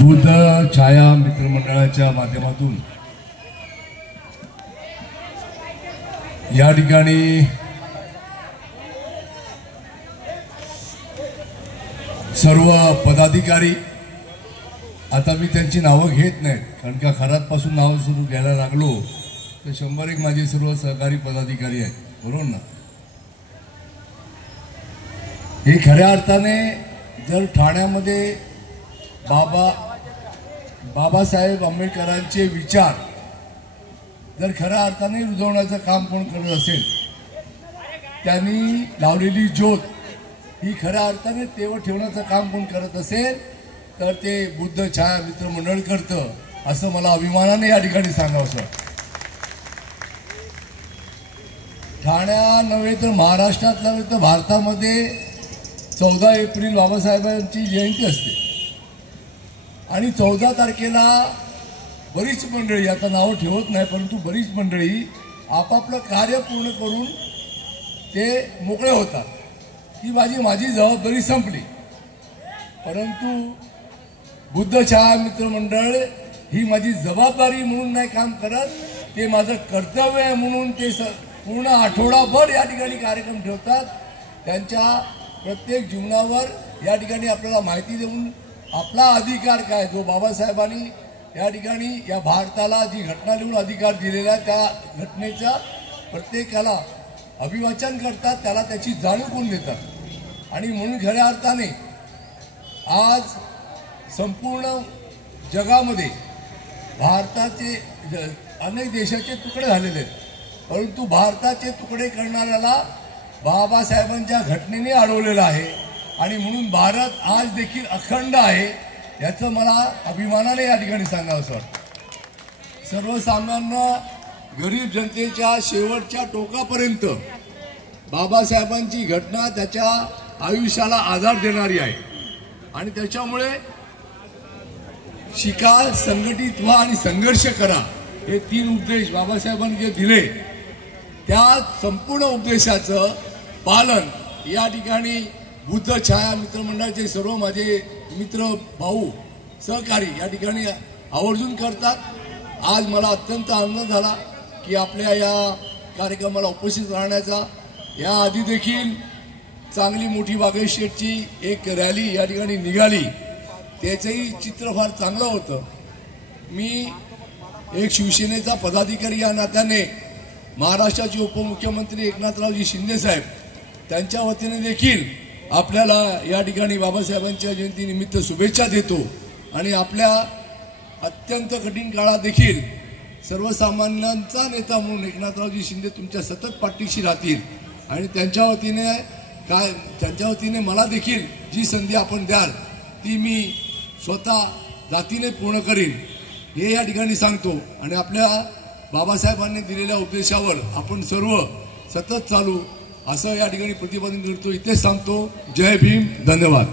बुद्ध छाया मित्रमंडळाच्या माध्यमातून या ठिकाणी सर्व पदाधिकारी, आता मी त्यांची नावं घेत नाही कारण का खरातपासून नाव सुरू घ्यायला लागलो तर 101 माझे सर्व सहकारी पदाधिकारी आहेत, बरोबर ना। हे खऱ्या अर्थाने जर ठाण्यामध्ये बाबासाहेब आंबेडकरांचे विचार जर खऱ्या अर्थाने रुजवण्याचं काम कोण करत असेल, त्यांनी लावलेली ज्योत ही खऱ्या अर्थाने तेव्हा ठेवण्याचं काम कोण करत असेल तर ते बुद्ध छाया मित्रमंडळ करतं, असं मला अभिमानाने या ठिकाणी सांगावंसं। ठाण्या नव्हे तर महाराष्ट्रात नव्हे तर भारतामध्ये 14 एप्रिल बाबासाहेबांची जयंती असते आणि 14 तारखेला बरीच मंडळी, आता नाव ठेवत नाही परंतु बरीच मंडळी आपापलं कार्य पूर्ण करून ते मोकळे होतात की माझी जबाबदारी संपली। परंतु बुद्ध छाया मित्रमंडळ ही माझी जबाबदारी म्हणून नाही काम करत, ते माझं कर्तव्य आहे म्हणून ते पूर्ण आठवडाभर या ठिकाणी कार्यक्रम ठेवतात। त्यांच्या प्रत्येक जीवनावर या ठिकाणी आपल्याला माहिती देऊन आपला अधिकार काय, जो बाबासाहेबांनी या ठिकाणी या भारताला जी घटना लिहून अधिकार दिलेला आहे त्या घटनेचा प्रत्येकाला अभिवाचन करतात, त्याला त्याची जाणीव करून देतात। आणि म्हणून खऱ्या अर्थाने आज संपूर्ण जगामध्ये भारताचे अनेक देशाचे तुकडे झालेले आहेत, परंतु भारताचे तुकडे करणाऱ्याला बाबासाहेबांच्या घटनेने अडवलेलं आहे आणि म्हणून भारत आज देखील अखंड आहे, याचं मला अभिमानाने या ठिकाणी सांगावंसं वाटतं। सर्वसामान्य गरीब जनतेच्या शेवटच्या टोकापर्यंत बाबासाहेबांची घटना त्याच्या आयुष्याला आधार देणारी आहे आणि त्याच्यामुळे शिका, संघटित व्हा आणि संघर्ष करा, हे 3 उद्देश बाबासाहेबांनी जे दिले त्या संपूर्ण उद्देशाचं पालन या ठिकाणी बुद्ध छाया मित्रमंडळाचे सर्व माझे मित्र, भाऊ, सहकारी या ठिकाणी आवर्जून करतात। आज मला अत्यंत आनंद झाला की आपल्या या कार्यक्रमाला उपस्थित राहण्याचा। या आधी देखील चांगली मोठी वाघेश शेठची एक रॅली या ठिकाणी निघाली, त्याचंही चित्र फार चांगलं होतं। मी एक शिवसेनेचा पदाधिकारी या नात्याने महाराष्ट्राचे उपमुख्यमंत्री एकनाथरावजी शिंदे साहेब त्यांच्या वतीने देखील आपल्याला या ठिकाणी बाबासाहेबांच्या जयंतीनिमित्त शुभेच्छा देतो आणि आपल्या अत्यंत कठीण काळात देखील सर्वसामान्यांचा नेता म्हणून एकनाथरावजी शिंदे तुमच्या सतत पाठीशी राहतील आणि त्यांच्या वतीने मला देखील जी संधी आपण द्याल ती मी स्वतः जातीने पूर्ण करीन हे या ठिकाणी सांगतो आणि आपल्या बाबासाहेबांनी दिलेल्या उपदेशावर आपण सर्व सतत चालू असं या ठिकाणी प्रतिपादन करतो। इथेच सांगतो। जय भीम, धन्यवाद।